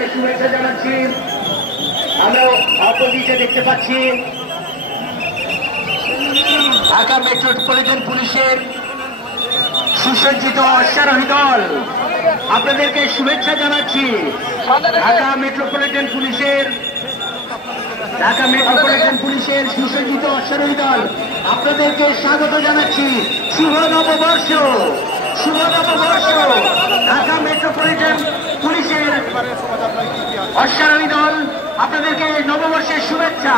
আপনাদেরকে শুভেচ্ছা জানাচ্ছি। আমরা অপোজিটে দেখতে পাচ্ছি ঢাকা মেট্রোপলিটন পুলিশের সুসজ্জিত অশ্বারোহী দল। আপনাদেরকে শুভেচ্ছা জানাচ্ছি। ঢাকা মেট্রোপলিটন পুলিশের সুসজ্জিত অশ্বারোহী দল আপনাদেরকে স্বাগত জানাচ্ছি। শুভ নববর্ষ, শুভ নববর্ষ। ঢাকা মেট্রোপলিটন পুলিশের অশ্বারোহী দল আপনাদেরকে নববর্ষের শুভেচ্ছা।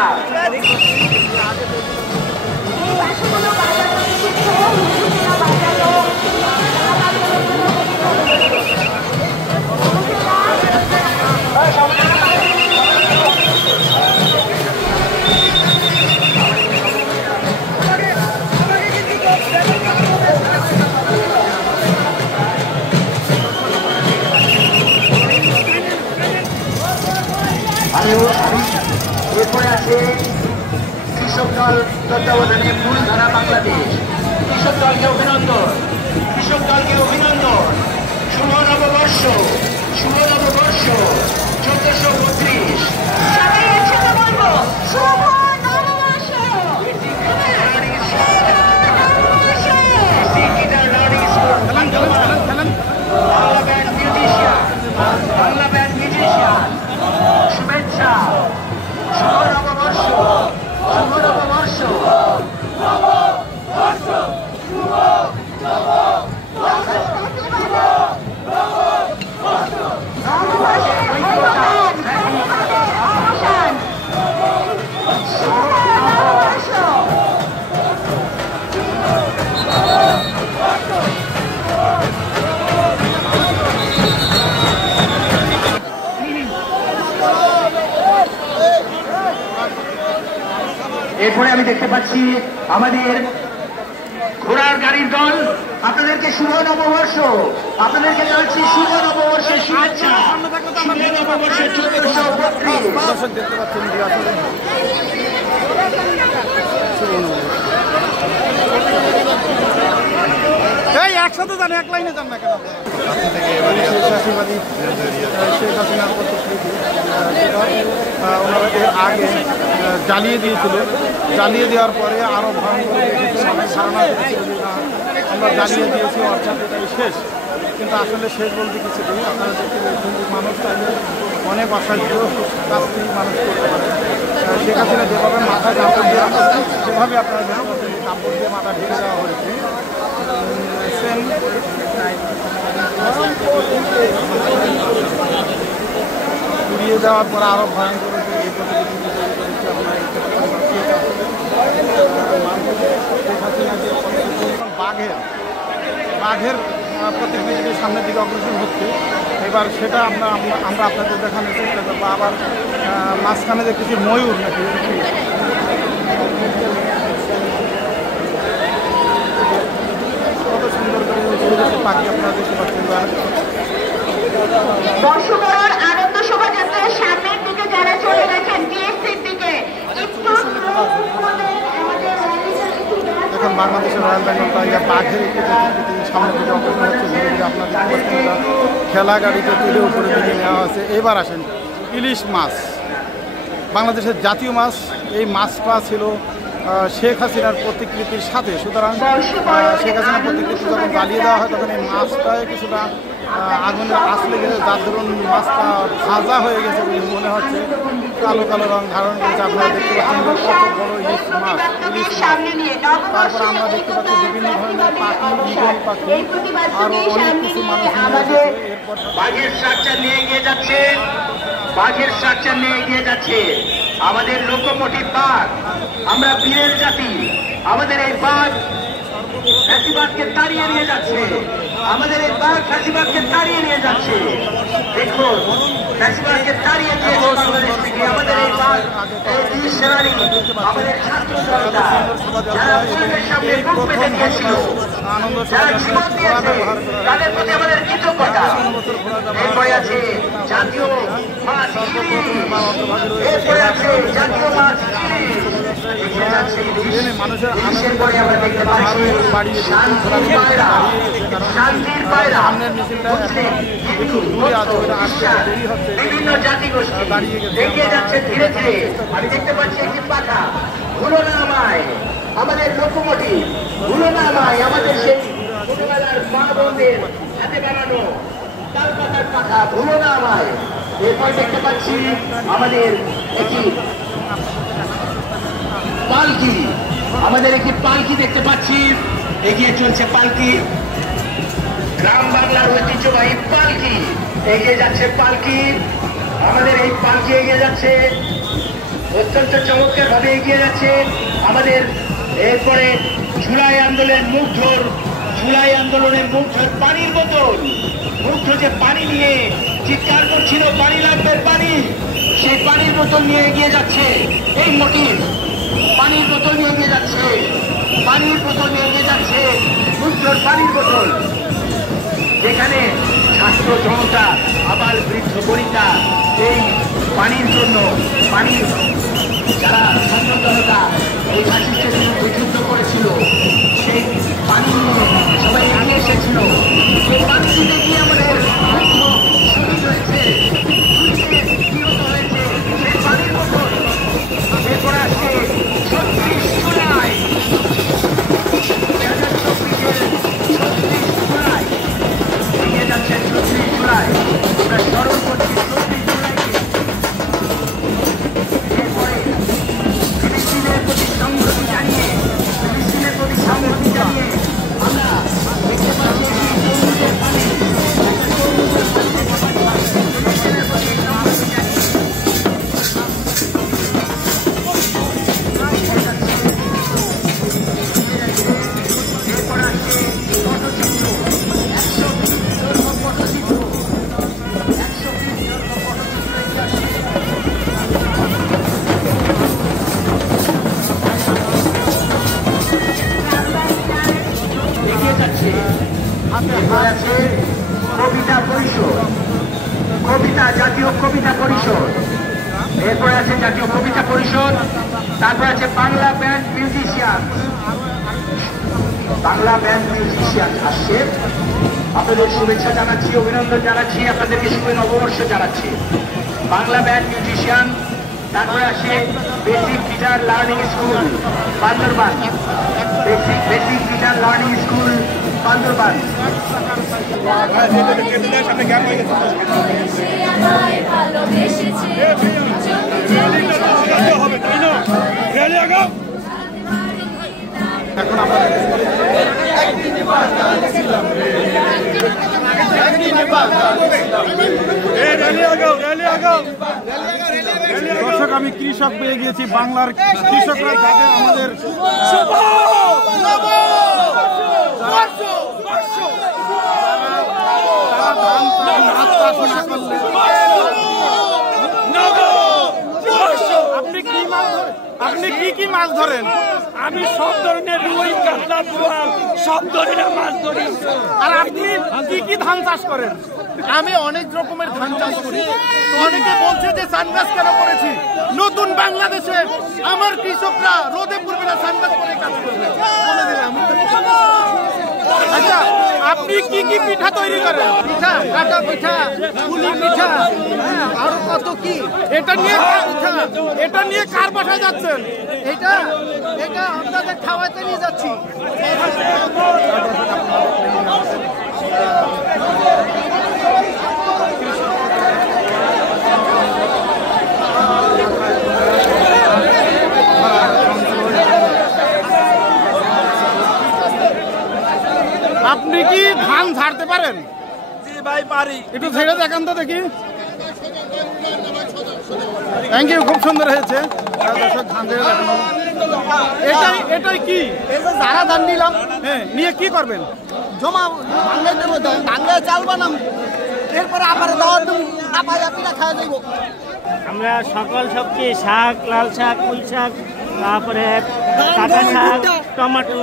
এরপরে আছে কৃষক দল তত্ত্বাবধানে মূলধারা বাংলাদেশ। কৃষক দলকে অভিনন্দন, কৃষক দলকে অভিনন্দন। শুভ নববর্ষ, শুভ নববর্ষ 1432। সবাই একসাথে বলবো শুভ নববর্ষ। বাংলা ব্যান্ড মিউজিশিয়ান শুভেচ্ছা। শুভ নববর্ষ, শুভ নববর্ষ। এরপরে আমি দেখতে পাচ্ছি আমাদের ঘোড়ার গাড়ির দল। আপনাদেরকে শুভ নববর্ষ, আপনাদেরকে জানাচ্ছি শুভ নববর্ষের শুভেচ্ছা। শুভ নববর্ষের 1432। দেখতে পাচ্ছেন যে আসলে এই একসাথে যান, এক লাইনে যান না কেন? শেখ হাসিনার ওনারা এর আগে জ্বালিয়ে দিয়েছিল। জ্বালিয়ে দেওয়ার পরে আরও ভয়ঙ্কর ধারণা করেছিল যে না আমরা জ্বালিয়ে দিয়েছি অর্থাৎ এটাই শেষ। কিন্তু আসলে শেষ বলতে কিছু নেই। আপনারা দেখতে পেয়েছেন যে মানুষ চাইলে অনেক অসাধ্য কাজটি মানুষ করতে পারে। শেখ হাসিনা যেভাবে মাথায় কাপড় দেওয়া হয়েছে সেভাবে আপনারা দেখতে পাচ্ছেন যে কাপড় দিয়ে মাথা ঢেকে দেওয়া হয়েছে। সেম পুড়িয়ে দেওয়ার পর আরও ভয়ঙ্কর এই প্রতিনিধি করেছে। আপনারা বাঘের প্রতিকৃতির সামনের দিকে অগ্রসর হচ্ছে। এবার সেটা আমরা আপনাদের দেখানোর চেষ্টা করবো। আবার মাঝখানে দেখতেছি ময়ূর নাকি কত সুন্দর করে পাখি আপনারা দেখতে পাচ্ছেন। বর্ষবরণ আনন্দ শোভাযাত্রার সামনের দিকে যারা চলে গেছেন বিএসসির দিকে এখন বাংলাদেশের রয়্যাল বেঙ্গল টাইগার বাঘের একটি প্রতিকৃতি সামনের দিকে অগ্রসর হচ্ছে। আপনার দেখতে পাচ্ছেন খেলা গাড়িতে তুলে উপরে দিকে নেওয়া হয়েছে। এবার আসেন ইলিশ মাছ, বাংলাদেশের জাতীয় মাছ। এই মাছটা ছিল শেখ হাসিনার প্রতিকৃতির সাথে। সুতরাং শেখ হাসিনার প্রতিকৃতি যখন জ্বালিয়ে দেওয়া হয় তখন এই মাছটায় কিছুটা আগুনের আঁচ লেগে গেছে, যার ধরুন মাছটা ভাজা হয়ে গেছে বলে মনে হচ্ছে। কালো কালো রং ধারণ করেছে। আপনারা দেখতে পাচ্ছেন যে কত বড় ইলিশ মাছ। তারপর আমরা দেখতে পাচ্ছি বিভিন্ন ধরনের পাখি, ঈগল পাখি, আরও অনেক কিছু মানুষ নিয়ে এরপর বাঘের স্ট্রাকচার নিয়ে এগিয়ে যাচ্ছে, বাঘের স্ট্রাকচার নিয়ে এগিয়ে যাচ্ছে আমাদের লোকোমোটিভ বাঘ। আমরা বীরের জাতি, আমাদের এই বাঘ ফ্যাসিবাদকে তাড়িয়ে নিয়ে যাচ্ছে। আমাদের এই বাঘ ফ্যাসিবাদকে তাড়িয়ে নিয়ে যাচ্ছে। দেখুন ফ্যাসিবাদকে তাড়িয়ে দিয়েছে বাংলাদেশ থেকে আমাদের এই বাঘ, এই বীর সেনানী, আমাদের ছাত্র জনতা যারা পুলিশের সামনে বুক পেতে গিয়েছিল, যারা জীবন দিয়েছে, তাদের প্রতি আমাদের কৃতজ্ঞতা। এরপরে আছে জাতীয় মাছ ইলিশ, এরপরে আছে জাতীয় মাছ ইলিশ, এগিয়ে যাচ্ছে ইলিশ। ইলিশের পরে আমরা দেখতে পাচ্ছি শান্তির পায়রা, শান্তির পায়রা, মুসলিম, হিন্দু, বৌদ্ধ, খ্রিস্টান, বিভিন্ন জাতিগোষ্ঠী এগিয়ে যাচ্ছে ধীরে ধীরে। আমি দেখতে পাচ্ছি একটি পাখা, ভুলো না আমায়, আমাদের লোকোমোটিভ, ভুলো না আমায়, আমাদের সেই ছোটবেলার মা বোনদের হাতে বানানো তাল পাতার পাখা, ভুলো না আমায়। এরপর দেখতে পাচ্ছি আমাদের একটি পালকি, আমাদের একটি পালকি দেখতে পাচ্ছি, এগিয়ে চলছে পালকি, গ্রাম বাংলার ঐতিহ্যবাহী পালকি, এগিয়ে যাচ্ছে পালকি, আমাদের এই পালকি এগিয়ে যাচ্ছে, অত্যন্ত চমৎকার ভাবে এগিয়ে যাচ্ছে আমাদের। এরপরে জুলাই আন্দোলনের মুগ্ধর, জুলাই আন্দোলনের মুগ্ধর পানির বোতল, মুগ্ধ যে পানি নিয়ে চিৎকার করছিল পানি লাগবে পানি, সেই পানির বোতল নিয়ে এগিয়ে যাচ্ছে এই মোটিভ, পানির বোতল নিয়ে এগিয়ে যাচ্ছে, পানির বোতল নিয়ে এগিয়ে যাচ্ছে মুগ্ধর পানির বোতল, যেখানে ছাত্র জনতা আবার বৃদ্ধ বনিতা এই পানির জন্য, পানির যারা ছাত্র জনতা এই ফাঁসিস্টের বিরুদ্ধে যুদ্ধ করেছিল সেই পানি নিয়ে সবাই আগে এসেছিল। সেই পানিতে গিয়ে আমাদের শহীদ হয়েছে, নিহত হয়েছে সেই পানির বোতল। এরপর আসছে 36 জুলাই, 36 জুলাই এগিয়ে যাচ্ছে, 36 জুলাই আমরা স্মরণ করছি 36 জুলাইকে। এরপরে ফিলিস্তিনের প্রতি সংহতি জানিয়ে, ফিলিস্তিনের প্রতি সংহতি জানিয়ে আমরা দেখতে পাচ্ছি তরুণদের পানি, তরুণদের পানি দেখতে পাচ্ছি ফিলিস্তিনের প্রতি সংহতি জানিয়ে। এরপর আসছে পটচিত্র, 120 দৈর্ঘ্য পটচিত্র, 120 দৈর্ঘ্য পটচিত্র এগিয়ে যাচ্ছে। এরপর আছে কবিতা পরিষদ, কবিতা, জাতীয় কবিতা পরিষদ, এরপরে আছে জাতীয় কবিতা পরিষদ, তারপর আছে Bangla band musician, Bangla band musician আসছে, আপনাদের শুভেচ্ছা জানাচ্ছি, অভিনন্দন জানাচ্ছি, আপনাদেরকে শুভ নববর্ষ জানাচ্ছি। বাংলা ব্যান্ড মিউজিশিয়ান, তারপরে আসে basic guitar learning school Bandarban, basic guitar learning school Bandarban. এখন আপনাদের দর্শক, আমি কৃষক পেয়ে গিয়েছি, বাংলার কৃষকরা যাদের আমাদের আপনি কি মাছ ধরেন? আমি সব ধরনের রুই, কাতলা, বোয়াল সব ধরনের মাছ ধরি। আর আপনি কি ধান চাষ করেন? আমি অনেক রকমের ধান চাষ করি। অনেকে বলছে যে সানগ্লাস কেন করেছি, নতুন বাংলাদেশে আমার কৃষকরা রোদে পড়বে না, সানগ্লাস পরে কাজ করবে বলে দিলাম। আচ্ছা, আপনি কি পিঠা তৈরি করেন? পিঠা, কাটা পিঠা, পুলি পিঠা, আর কত কি। এটা নিয়ে কার বাসায় যাচ্ছেন? এটা আপনাদের খাওয়াতে নিয়ে যাচ্ছি। আপনি কি ধান ঝাড়তে পারেন? জি ভাই, পারি। একটু ঝেড়ে দেখান তো দেখি। থ্যাংক ইউ, খুব সুন্দর হয়েছে। ধান ঝেড়ে দেখানো, এটাই কি? যারা ধান নিলাম, হ্যাঁ, নিয়ে কি করবেন? জমা ভাঙাই দেবো, ভাঙলে চাল বানাম, এরপরে আবার পিঠা খাওয়া দেবো। আমরা সকল সবজি, শাক, লাল শাক, কুল শাক, তারপরে কাঁচা শাক, টমেটো,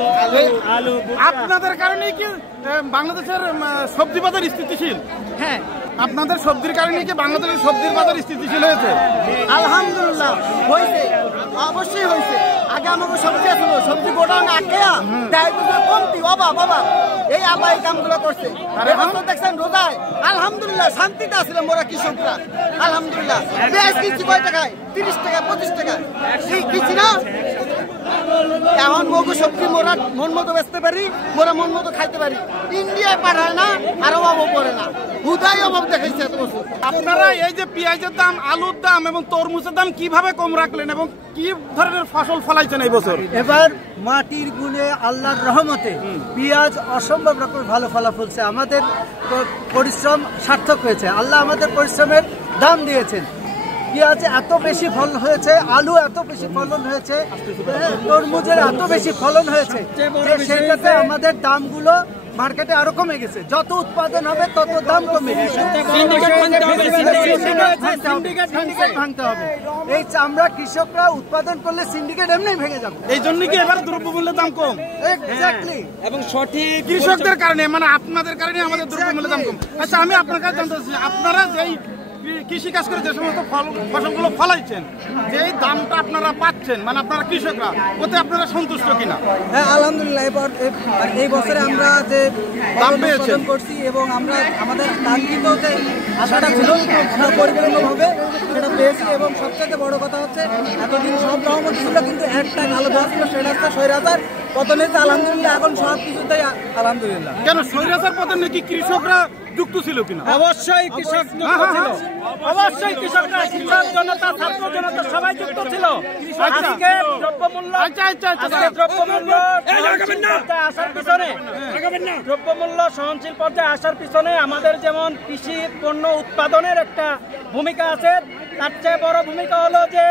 আলু। আপনাদের কারণে কি বাংলাদেশের সবজি বাজার স্থিতিশীল? হ্যাঁ, আপনাদের সবজির কারণে কি বাংলাদেশের সবজির বাজার স্থিতিশীল হয়েছে? আলহামদুলিল্লাহ হয়েছে, অবশ্যই হয়েছে। আগে আমাকে সবজি আসলো, সবজি গোডাউন আঁকেয়া কমতি অভাব অভাব, এই আবা এই কামগুলো করছে। এখন দেখছেন রোজায় আলহামদুলিল্লাহ শান্তিতে আসলে মোরা কৃষকরা আলহামদুলিল্লাহ। পেঁয়াজ কিনছি কয় টাকায়? 30 টাকা 25 টাকা কিনছি না। এখন মগু সবজি মোরা মন মতো বেচতে পারি, মোরা মন মতো খাইতে পারি। ইন্ডিয়ায় পাঠায় না আর অভাবও পড়ে না, হুদাই অভাব দেখাইছে এত বছর। আপনারা এই যে পেঁয়াজের দাম, আলুর দাম এবং তরমুজের দাম কিভাবে কম রাখলেন এবং কি ধরনের ফসল ফলাইছেন এই বছর? এবার মাটির গুণে আল্লাহর রহমতে পেঁয়াজ অসম্ভব রকম ভালো ফলাফলছে। আমাদের পরিশ্রম সার্থক হয়েছে, আল্লাহ আমাদের পরিশ্রমের দাম দিয়েছেন। পেঁয়াজ এত বেশি ফলন হয়েছে, আলু এত বেশি ফলন হয়েছে, তরমুজের এত বেশি ফলন হয়েছে যে সেটাতে আমাদের দামগুলো মার্কেটে আরো কমে গেছে। যত উৎপাদন হবে তত দাম কমে গেছে। ভাঙতে হবে। এই আমরা কৃষকরা উৎপাদন করলে সিন্ডিকেট এমনি ভেঙে যাবে। এই জন্য কি এবার দ্রব্যমূল্যের দাম কম? এক্স্যাক্টলি। এবং সঠিক কৃষকদের কারণে, মানে আপনাদের কারণে আমাদের দ্রব্যমূল্যের দাম কম। আচ্ছা, আমি আপনার কাছে জানতে চাচ্ছি, আপনারা যেই কৃষি কাজ করে যে সমস্ত ফসলগুলো ফলাইছেন, যেই দামটা আপনারা পাচ্ছেন, মানে আপনারা কৃষকরা, ওতে আপনারা সন্তুষ্ট কিনা? হ্যাঁ আলহামদুলিল্লাহ। এই বছরে আমরা যে দাম পেয়েছেন করছি এবং আমরা আমাদের কাঙ্ক্ষিত যে আশাটা ছিল আমরা পরিপূর্ণভাবে সেটা পেয়েছি। এবং সবচেয়ে বড় কথা হচ্ছে এতদিন সব রহমত ছিল, কিন্তু একটা ভালো দোয়া ছিল, সেটা হচ্ছে স্বৈরাচার পতন হয়েছে আলহামদুলিল্লাহ। এখন সব কিছুতেই আলহামদুলিল্লাহ। কেন স্বৈরাচার পতনে কি কৃষকরা যুক্ত ছিল কিনা? অবশ্যই কৃষক যুক্ত ছিল, অবশ্যই কৃষকরা, কৃষক জনতা, ছাত্র জনতা সবাই যুক্ত ছিল। আজকে দ্রব্যমূল্য দ্রব্যমূল্য সহনশীল পর্যায়ে আসার পিছনে আমাদের যেমন কৃষি পণ্য উৎপাদনের একটা ভূমিকা আছে, তার চেয়ে বড় ভূমিকা হলো যে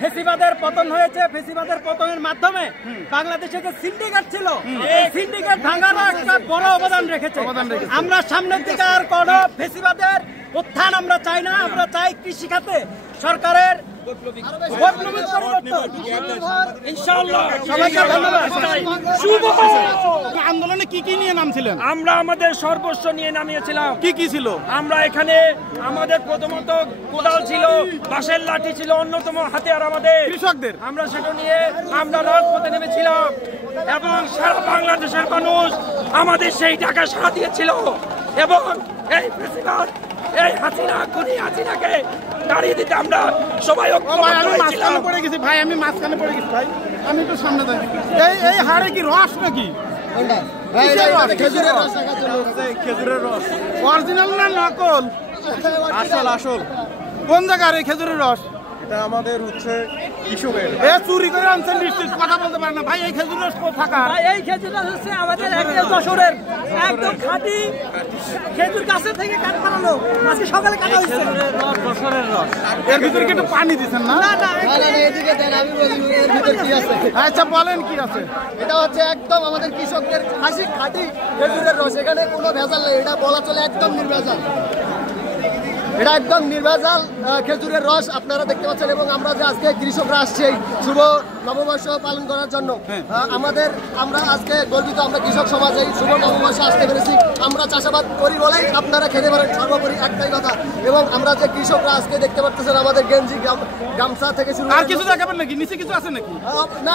ফেসিবাদের পতন হয়েছে। ফেসিবাদের পতনের মাধ্যমে বাংলাদেশে যে সিন্ডিকেট ছিল, এই সিন্ডিকেট ভাঙারও একটা বড় অবদান রেখেছে। আমরা সামনের দিকে আর কোনো ফেসিবাদের উত্থান আমরা চাই না। আমরা চাই কৃষি খাতে সরকারের আন্দোলনে কি কি নিয়ে নামছিলেন? আমরা আমাদের সর্বস্ব নিয়ে নামিয়েছিলাম। কি কি ছিল? আমরা এখানে আমাদের প্রথমত কোদাল ছিল, বাঁশের লাঠি ছিল, অন্যতম হাতিয়ার আমাদের কৃষকদের। আমরা সেটা নিয়ে আমরা রাজপথে নেমেছিলাম এবং সারা বাংলাদেশের মানুষ আমাদের সেই ডাকা সাড়া দিয়েছিল। এবং এই প্রেসিডেন্ট, এই হাসিনা, খুনি হাসিনাকে দাঁড়িয়ে দিতে আমরা সবাই মাঝখানে পড়ে গেছি ভাই, আমি মাঝখানে পড়ে গেছি ভাই, আমি একটু সামনে যাই। এই হাড়ে কি রস নাকি? খেজুরের রস অরিজিনাল না নকল? আসল। কোন জায়গার এই খেজুরের রস? এটা আমাদের হচ্ছে কৃষকের। চুরি করে আনছেন নিশ্চিত, কথা বলতে পারে না ভাই। এই খেজুর রস কোথাকার? এই খেজুর রস হচ্ছে আমাদের একদম যশোরের, একদম খাঁটি খেজুর গাছের থেকে কাঠ বানানো, আজকে সকালে কাটা হয়েছে। যশোরের রস। এর ভিতরে কি একটু পানি দিচ্ছেন না? এদিকে দেন, আমি বলি এর ভিতর কি আছে। আচ্ছা বলেন কি আছে। এটা হচ্ছে একদম আমাদের কৃষকদের খাঁটি খেজুরের রস, এখানে কোনো ভেজাল নেই। এটা বলা চলে একদম নির্ভেজাল, এটা একদম নির্ভেজাল খেজুরের রস আপনারা দেখতে পাচ্ছেন। এবং আমরা যে আজকে কৃষকরা আসছি শুভ নববর্ষ পালন করার জন্য, আমরা আজকে গর্বিত। আমরা কৃষক সমাজ এই শুভ নববর্ষে আসতে পেরেছি। আমরা চাষাবাদ করি বলেই আপনারা খেতে পারেন, সর্বোপরি একটাই কথা। এবং আমরা যে কৃষকরা আজকে দেখতে পাচ্ছেন আমাদের গেঞ্জি, গামছা থেকে শুরু। আর কিছু দেখাবেন নাকি? নিচে কিছু আছে নাকি? না,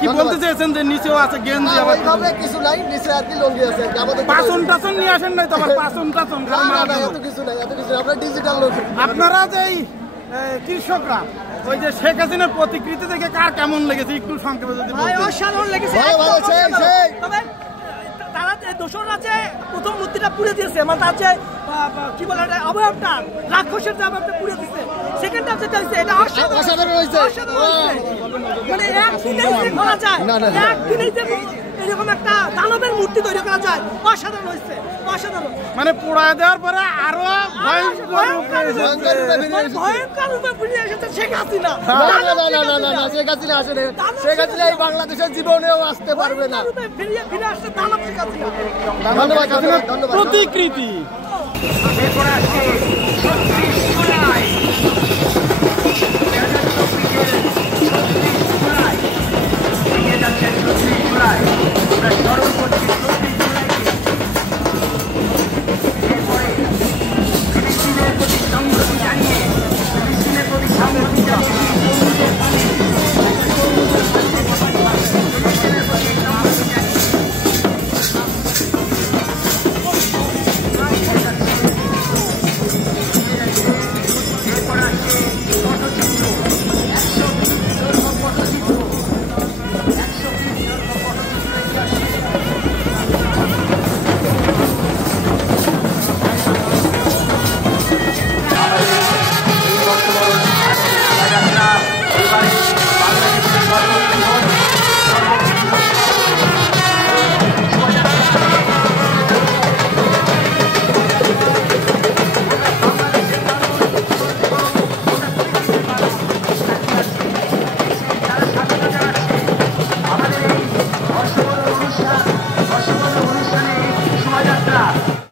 কি বলতে চেয়েছেন যে নিচেও আছে গেঞ্জি? ওইভাবে কিছু নাই, নিচে আর কি লঙ্গি আছে। আমাদের পাচন টাচন নিয়ে আসেন নাই তো? আবার পাচন টাচন এত কিছু নাই, আমরা ডিজিটাল লোক। আপনারা যে কৃষকরা, ওই যে শেখ হাসিনার প্রতিকৃতি থেকে কার কেমন লেগেছে একটু সংক্ষেপে যদি বলতেন। অসাধারণ লেগেছে। তারা দোসররা যে প্রথম মূর্তিটা পুড়ে দিয়েছে, মানে তার যে কি বলে অবয়বটা, রাক্ষসের যে অবয়বটা পুড়ে দিয়েছে, সেকেন্ডটা যেটা হয়েছে এটা অসাধারণ হয়েছে। মানে একদিনেই যে করা যায়, একদিনেই যে এরকম একটা দানবের মূর্তি তৈরি করা যায়, অসাধারণ হয়েছে, অসাধারণ। মানে পোড়ায় দেওয়ার পরে আরো ভয়ঙ্কর রূপে ফিরে এসেছে শেখ হাসিনা। না, শেখ হাসিনা আসেনি। শেখ হাসিনা এই বাংলাদেশের জীবনেও আসতে পারবে না। ফিরে আসছে দানব শেখ হাসিনা। ধন্যবাদ, ধন্যবাদ। প্রতিকৃতি এরপর আসছে 36 জুলাই, 2024 জুলাই, এগিয়ে যাচ্ছেন 36 জুলাই। আমরা স্মরণ